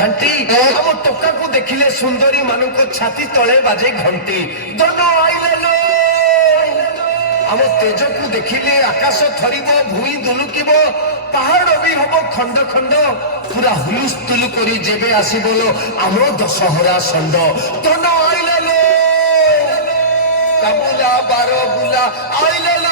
घंटी हम टोका को देखिले सुंदरी मान को छाती तले बाजे घंटी दोनों आइले लो हम तेज को देखिले आकाश थरिब भूई दुलुकिब पहाड़ भी हम खंड खंड पूरा हुलुस्तुलु करी जेबे आसीबलो आम दशहरा षंड दोनों आइले लो काबुला बारो बुला आइले लो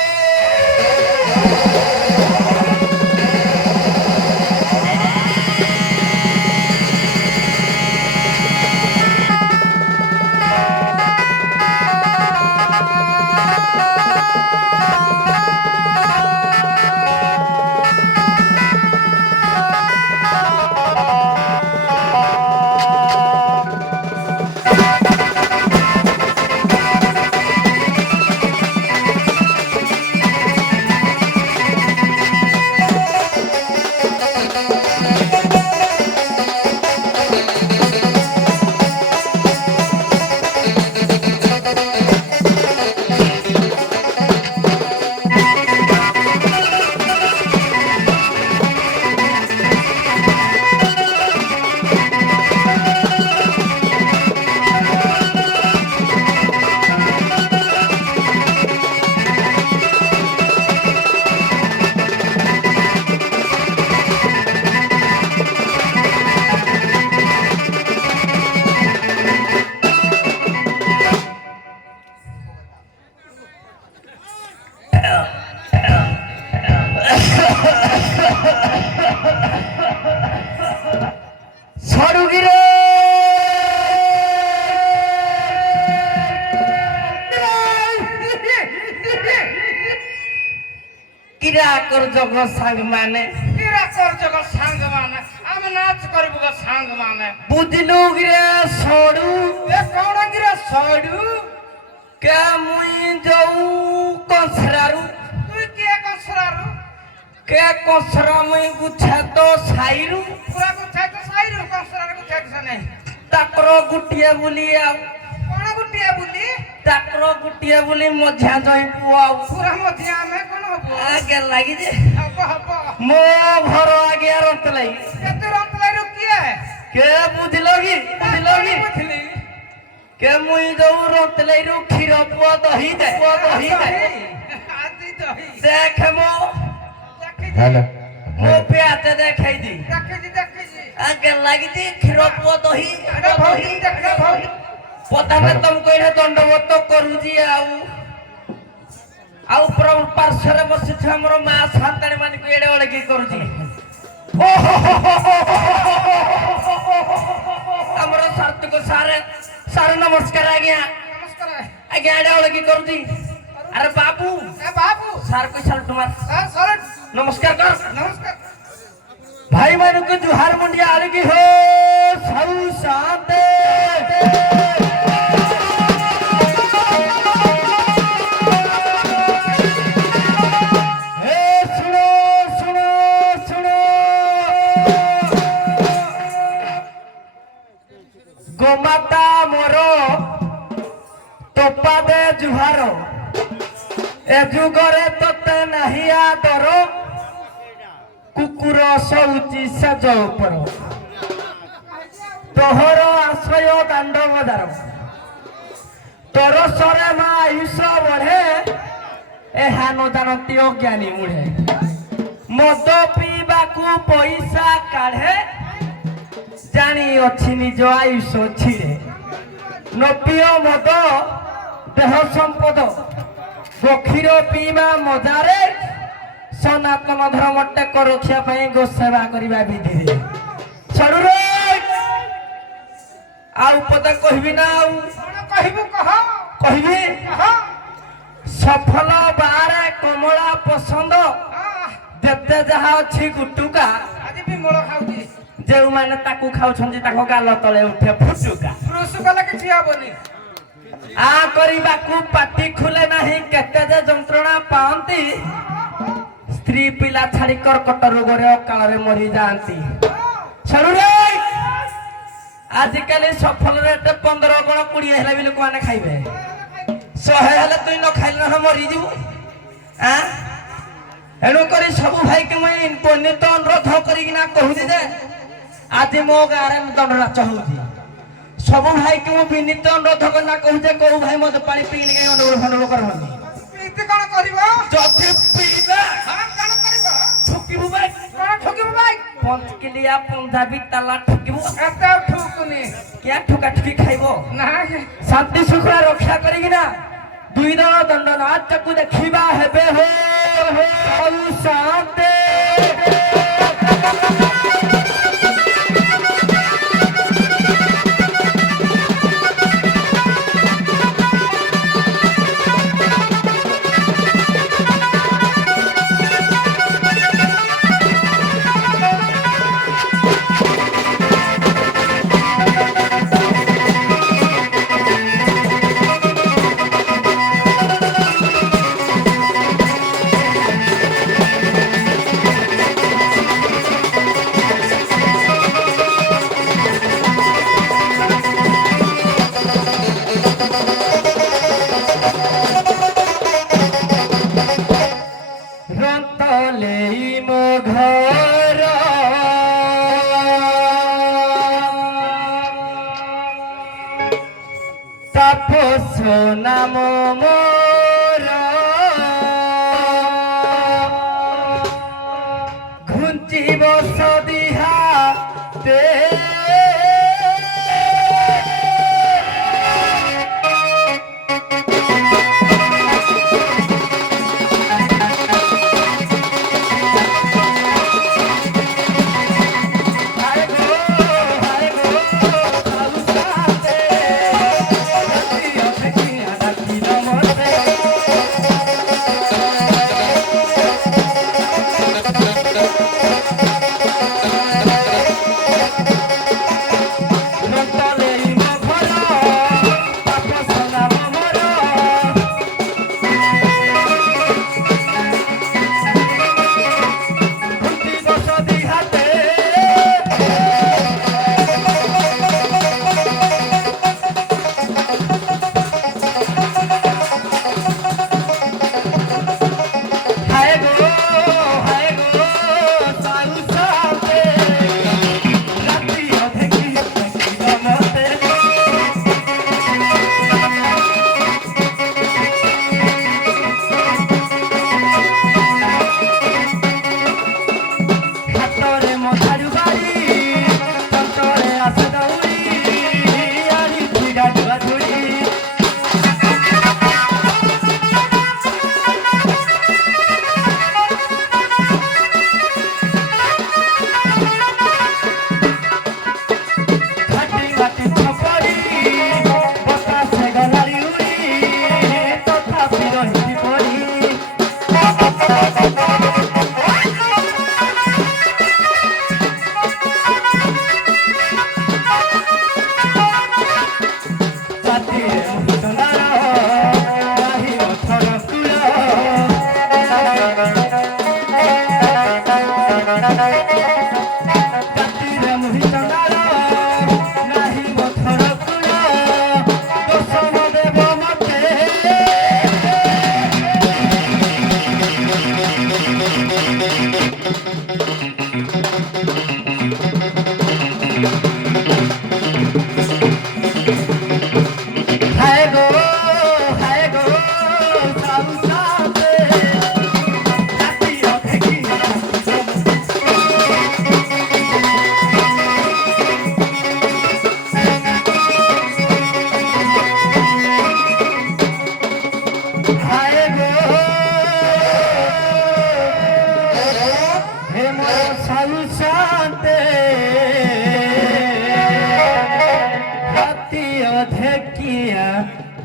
जग सांग माने सांग माने आम नाच करबो सांग माने बुझलु गिरे सडू ए कोन गिरे सडू के मुई जाऊ कसरारू तू के कसरा मुई गुछा तो साइरू पूरा गुछा तो साइरू कसरा गुछा तो नहीं ताकरो गुटिया बुली आ कोन गुटिया बुली ताकरो गुटिया बुली मझा जई पुआ पूरा मझा में कोन हबो आगे लागी जे हबो हबो मो घर आगे रंतलाई केते रंतलाई रुकिए के बुझलोगी बुझली के मुई दऊ रंतलाई रु खीर पुआ दही दे आदि दही देख मो हेलो मो पे आते देखाई दी आगे लागी दी खीर पुआ दही दही पता न तुमको इधर दंडवत करूजी आउ पार्श्वर बसी हमर मां शांताणी मान को एडे ओले की करूजी हमर सार्थ को सारे नमस्कार आज्ञा आज्ञा एडे ओले की करूजी अरे बाबू सार को सल्ट मार सल्ट नमस्कार कर भाई मान को जुहार मुंडिया आले की हो सब शांति गोमाता मोरो तोपा दे जुहारो ए जुगरे तोते नहीं आदर कुकुर शौची सेज उपर तोहर आश्रय दांड बजार तोर सरे मा आयुष बढ़े एहा न जानती अज्ञानी मुढ़े मद पीवा को पैसा काढ़े जानी अच्छी निज आयुष छिड़े नपिय मद देह संपद गखीर पीवा मजारे सनातन धर्म टेक रक्षा गो सेवा करवा विधि छड़ू आउ पद कहबी ना कहबी सफल बारे कमला पसंद जेते जहा अच्छी गुटुका आज भी मोळ खाउची जेउ माने ताकू खाउछन जे ताको गाल तळे उठे फुटुका फुसुका लगे ठिया बनी आ करिबा को पाटी खुले नाही केते जे जंत्रणा पांती स्त्री पिला छाड़ी कर्कट रोग रे अकाल रे मरि जांती छड़ू रे आजिकल सफल रेट 15 गुण 20 हेला भी लोक माने खाइबे 100 हेले तुई न खाइल न मरि जीव आ एणु करी सब भाई के मैं नित अनुरोध करिना कहूची जे आज मो गारे दंड नाच होउची सब भाई के मो विनीत अनुरोध करना कहू जे को भाई मत पानी पिकनिक अनुरोध फनुरोध करबनी ଏତେ କଣ କରିବ जदि पीबा ହଁ କଣ କରିବ ठुकिबु भाई କଣ ଠକିବ ଭାଇ पंचकिलिया पंजाबी ताला ठुकिबु ଏତେ ଆଉ ଠକୁନି क्या ठुका ठुकी खाइबो ନାହିଁ शांति शृंखला रक्षा करिकिना दुई दल दंड नाच को देखिबा हेबे हो सब शांति नाम मोर घुंची बस दिहा दे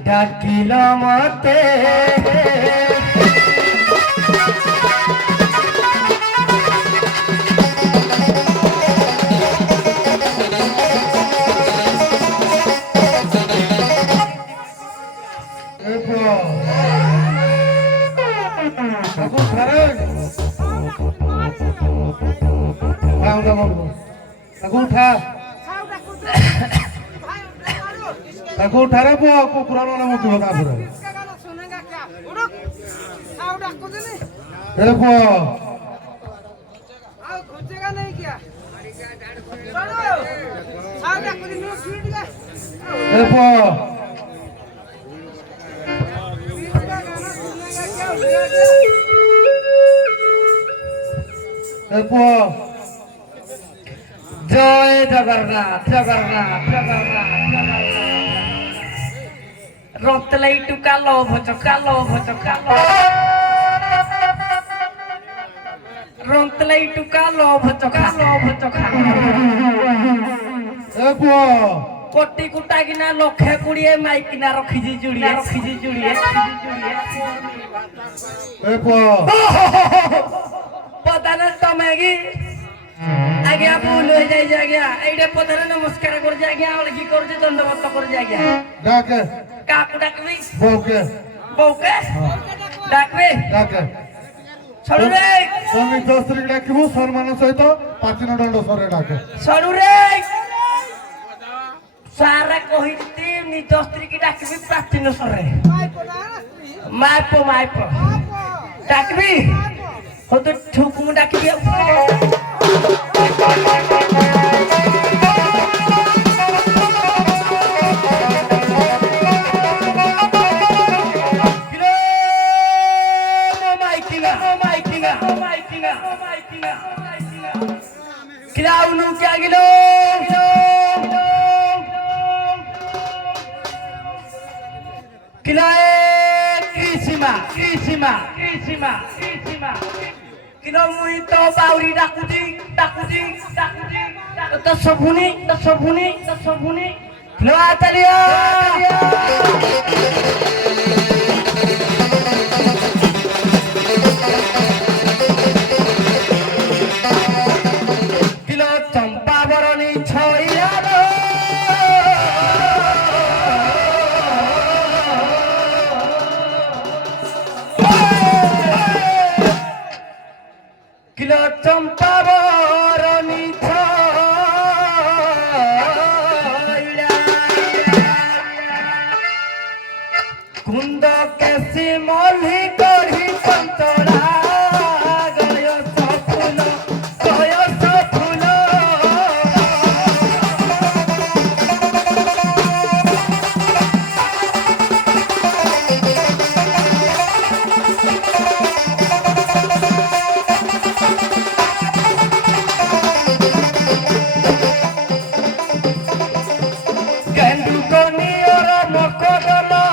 ডাকিল মতে ତାକୁ ଉଠାରେ ପୁଅ କୁକୁର ନହେଲେ ମୁତିବ ତାପରେ ପୁଅ এ পুଅ এ পুଅ জয় জগন্নাথ জগন্নাথ জগন্নাথ রতলাই টুকা লোভ চকা রতলাই টুকা লোভ চকা এ পুଅ কোটি কুটা কিনা লক্ষে কুড়িয়ে মাইকিনা রখিছি জুড়িয়ে এ পুଅ পদানে তমে কি আজ্ঞা ভুল হয়ে যাই আজ্ঞা এইটা পদানে নমস্কার করছে আজ্ঞা কি করছে দণ্ডবত করছে আজ্ঞা ডাকে কাকু ডাকবি বউকে বউকে ডাকবি ডাকে সরু রে স্বামী স্ত্রীকে ডাকিবু সম্মান সহিত প্রাচীন দণ্ড স্বরে ডাকে সরু রে সারা কহিতি নিজ স্ত্রী কি ডাকবি প্রাচীন স্বরে মাইপ ডাকবি হতো ঠুকুমু ডাকবি Kilaunu kya gilo Kilae Krisima Kilo mui to bauri dakuti to sobhuni Kilo atalia Kilo champa barani choya Kilo champa barani choya Kunda kesi molhi korhi pantara gayo sapuna Gendu koni ora mokodolo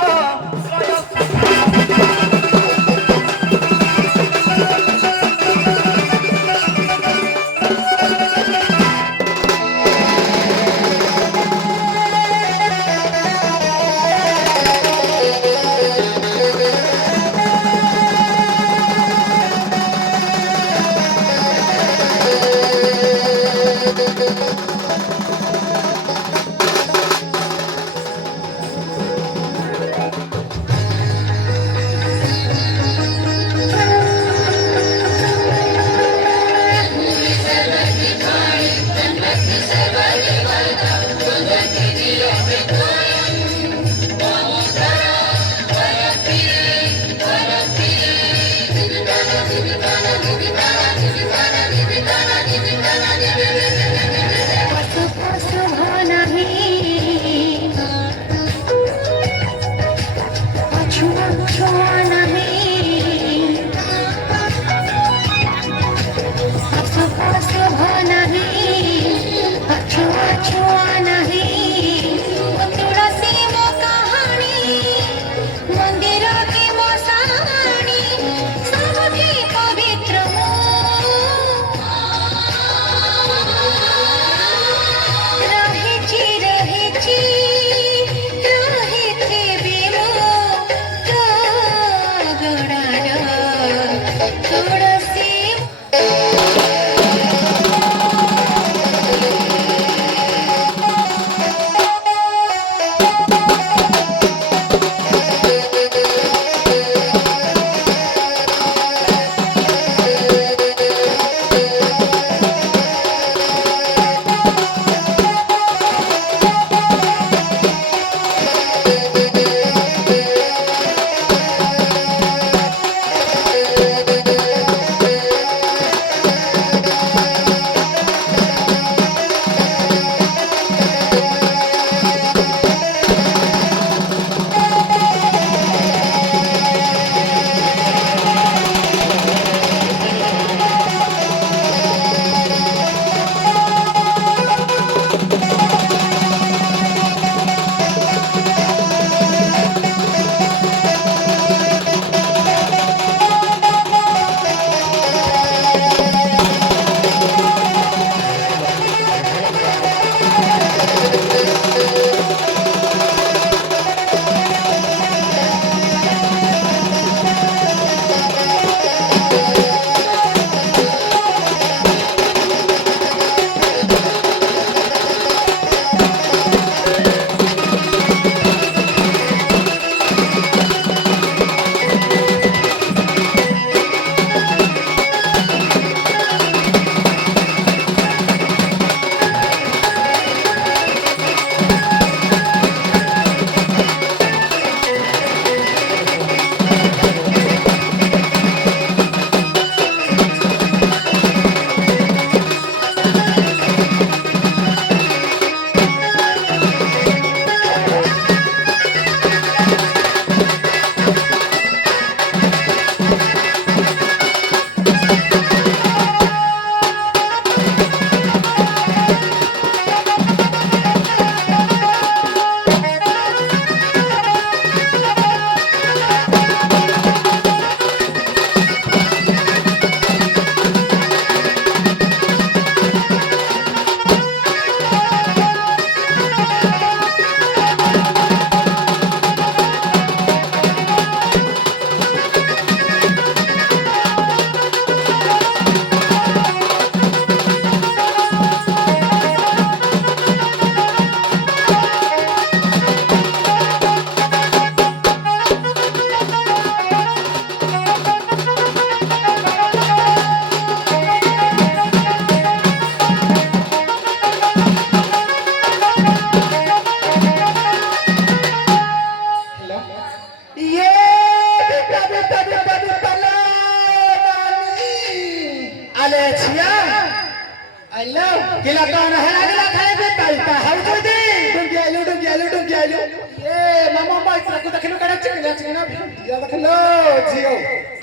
ଝିଅ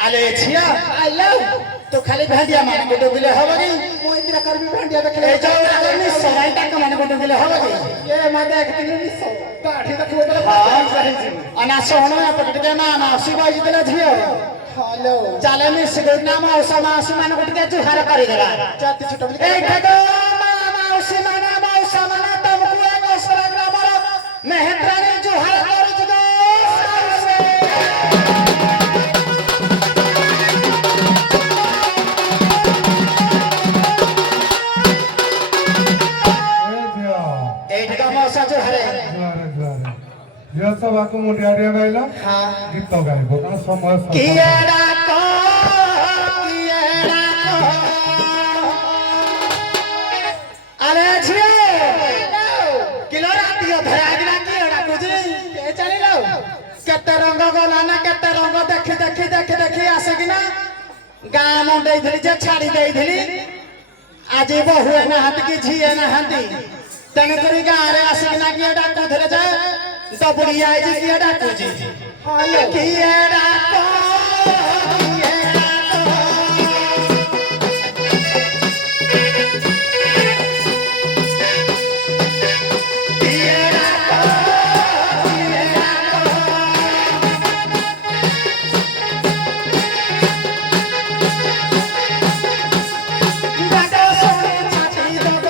আলে ঝিয়া আইলো তো খালি ভেন্ডিয়া মানে গোটে দিলে হবে কি ମୁଁ ଏଥିରେ କରିବି ଭେଣ୍ଡିଆ ଦେଖିଲେ এই যে আগে সবাই টাকা মানে গোটে দিলে হবে কি ଏ ମାନେ ଦେଖିଥିଲି ନିଶ ଦାଢ଼ି ଦେଖିବ ବୋଲେ অনা শোনো এপটে টিকে মা মাসি কইছি দিলে ঝিও ହ୍ୟାଲୋ চালে মিশি গই না মাউসা মাসি মানে গোটে টিকে জুহার করে দেবা ଜାତି ଛୋଟ ବୋଲି এইটা তো মা মাউসি মানে মাউসা মানে তমকু এক অসরা গ্রামর মেহেন্দ্রানী জুহার করুছ গো ଏ ଝିଅ এইটা তো মাউসা জুহারে ଜୁଆରେ ଜୁଆରେ ଝିଅ ସବାକୁ ମୁଣ୍ଡିଆ ଡିଆ ଗାଇଲ ଗୀତ ଗାଇବ କାରଣ ସମୟ কিয়েরা কো কিয়েরা কো আরে ঝিও কিলো রাতিও ধরা দিলা কিয়েরা কুজি কে চালিল কেতে রঙ গলা না কেতে রঙ দেখি দেখি দেখি দেখি আসে কিনা গাঁ মুন্ডেই ধরি যে ছাড়ি ଦେଇଥିଲି আজ বহু নাহাନ୍ତି কি ঝিয়ে নাহাନ୍ତି তেনে করি গাঁরে আসিকিনা কিଏ ডাকুଥିଲେ ଯେ দবড়ি আইছি কিଏ ডাকুଛି কিଏ ডাক কিଏ ডাক কিଏ ডাক কিଏ ডাক ডাক শুনে ছাতি দব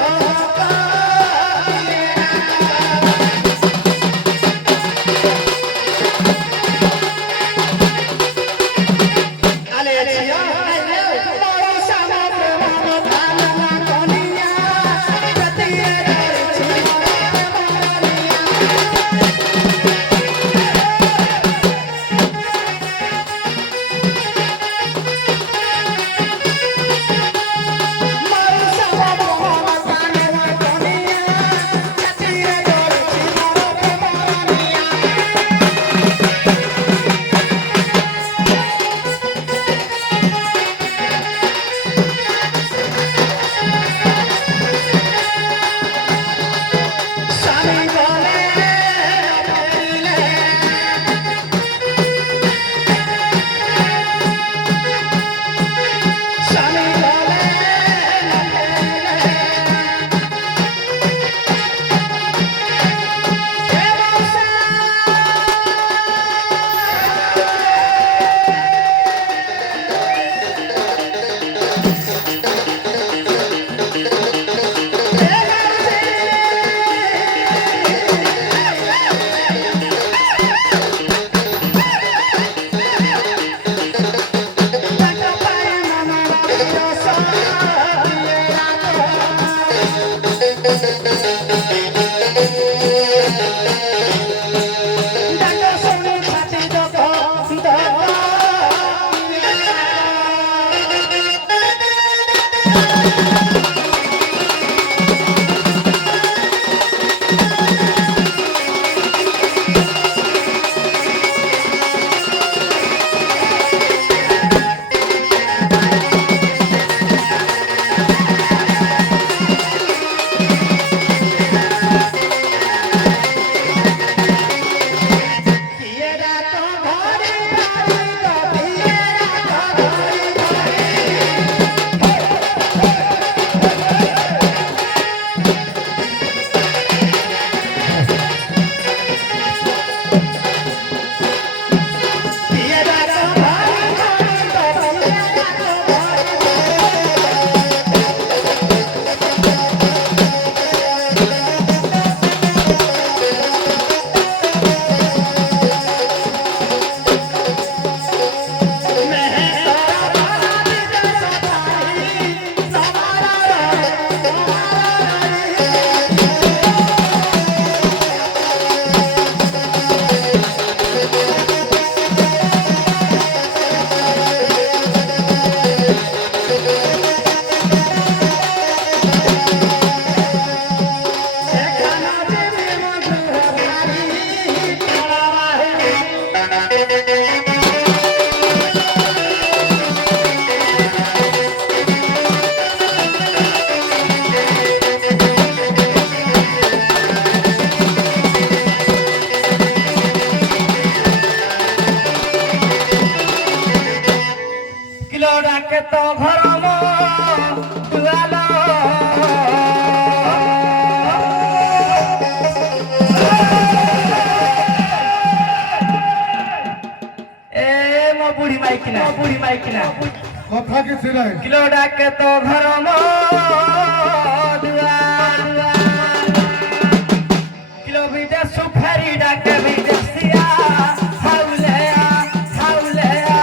কিଏ ডাক বুড়ি মাইকিনা কথা কিছু নাই কিলো ডাকে তো ঘর কিলো বিদে সুফারি ডাকে বিদেশিয়া হাউলেয়া হাউলেয়া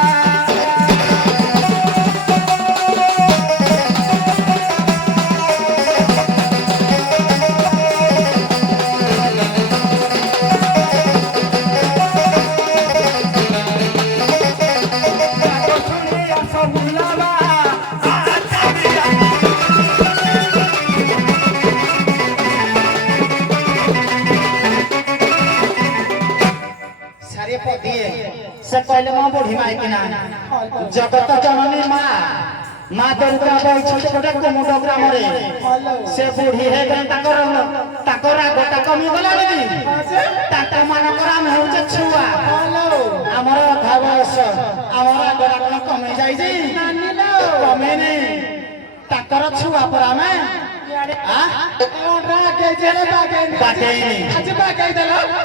सारे पदिए से कहले मां बुढ़ी माई किना जगत जननी मां मां दुर्गा बाई छोटे छोटे कुमुद ग्राम रे से बुढ़ी हे गन ताकर गोटा कमी गला नी ताका मान कराम होचे छुआ हमर भावस हमर गोटा कोन कमी जाई जी कमी नी ताकर छुआ पर हमें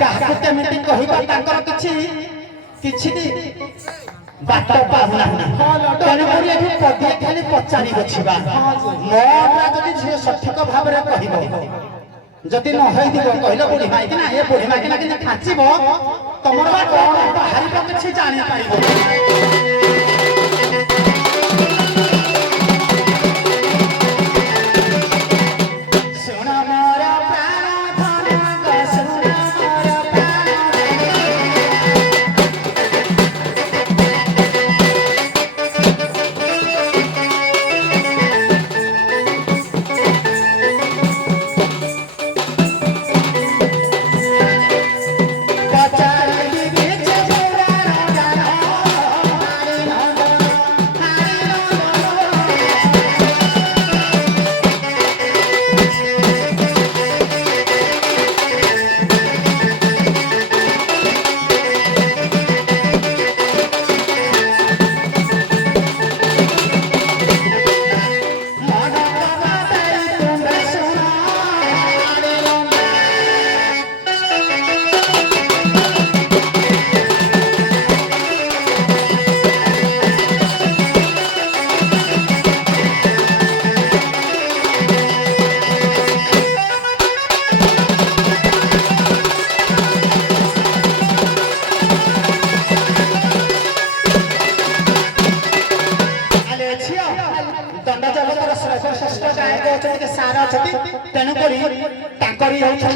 କାହାକୁ କେମିତି କହିବା ତାଙ୍କର କିଛି ବାଟ ପାଉନାହିଁ ତେଣୁକରି ଏଠି ପଦିଏ ଖାଲି ପଚାରି ବସିବା ମୋ ଯଦି ଝିଅ ସଠିକ ଭାବରେ କହିବ ଯଦି ନ ହେଇଥିବ କହିଲ ବୁଢୀ ମାଇକିନା ଏ ବୁଢୀ ମାଇକିନା କିନ୍ତୁ ଖାଞ୍ଚିବ ତମର ବା କଣ ବାହାରିବ କିଛି ଜାଣିପାରିବ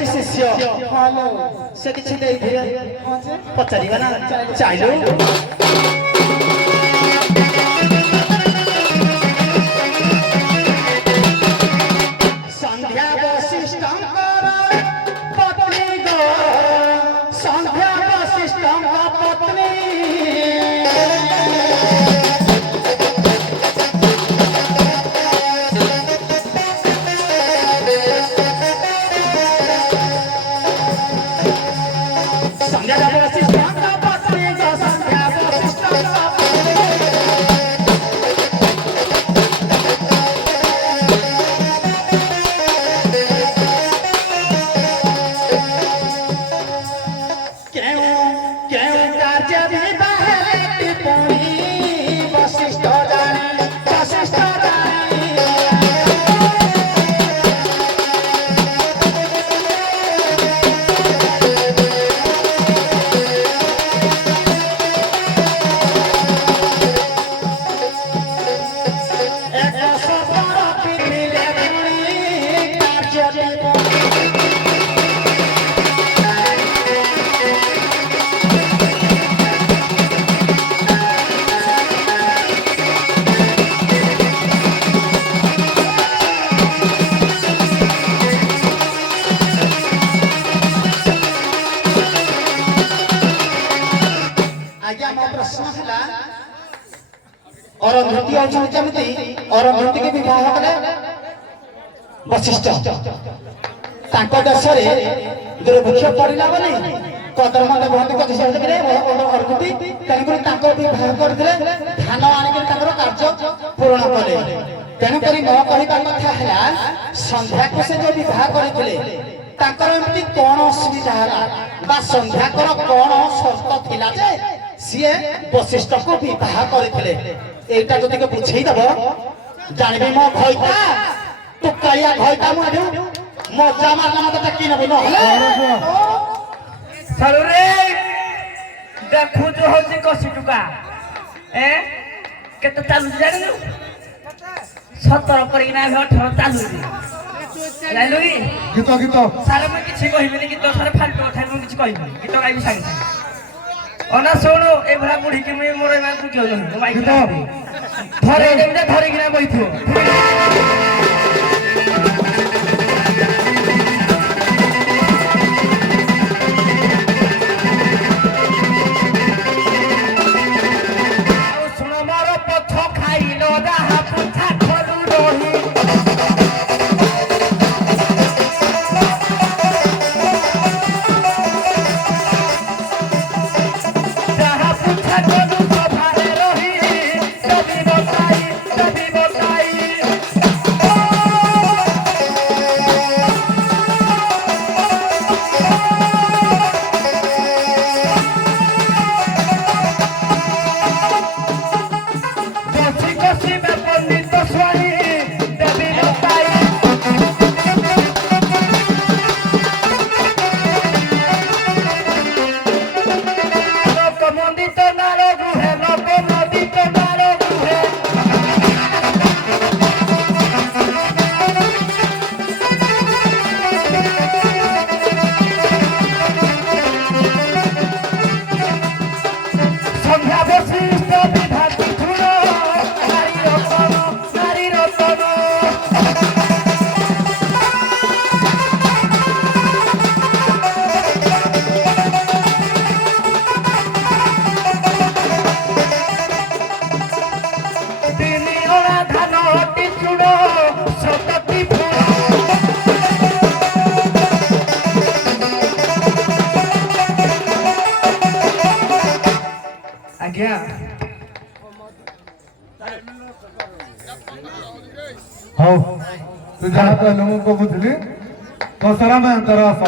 शिष्य से किसी पचार ना चाहू संध्या वशिष्ठ पत्नी गो संध्या वशिष्ठ पत्नी और अरुंधति और अरुंधति के विवाह कले वशिष्ठ ताको देश रे दुर्भिक्ष पड़िला बोली कदम बहुत कथि से रे अरुंधति तनकुरी ताको विवाह करथिले धान आनि के ताकर कार्य पूर्ण कले तनकुरी न कहिबा कथा हला संध्या को से जो विवाह करथिले ताकर एमति कोन असुविधा हला बा संध्या कर कोन शर्त थिला जे ସିଏ ବଶିଷ୍ଠକୁ ବିବାହ କରିଥିଲେ। ଏଇଟା ଯଦି ବୁଝେଇ ଦବ ଜାଣିବି ମୋ ଘଇତା ତୁ କାଳିଆ ଘଇତା ମୁଁ ଏଠୁ ମଜା ମାରିଲା ମତେ ଟେକି ନେବି ନହେଲେ ସାଲୁରେ ଦେଖୁଛୁ ହଉଛି କଷି ଟୁକା କେତେ ଚାଲୁଛି ଜାଣିଲୁ 17 କରିକିନା 18 ଚାଲୁଛି ଜାଣିଲୁ କି ଗୀତ ଗୀତ ସାର୍ ମୁଁ କିଛି କହିବିନି ଗୀତ ସାର୍ ଫାଲତୁ କଥା ମୁଁ କିଛି କହିବିନି ଗୀତ ଗାଇବି ସାଙ୍ଗେ ସାଙ୍ଗେ ଅନା ଶୁଣୁ ଏଭଳିଆ ବୁଢୀକି ମୁଁ ମୋର ଏମାନଙ୍କୁ କିଏ ନୁହେଁ ମାଇକି ଧରେ ଯେମିତି ଧରିକିନା ବଇଥିବ ହଉ ତୁ ଯାହା କହିଲୁ ମୁଁ କହୁଥିଲି ଦଶହରା ମେନ୍ତର ଆସ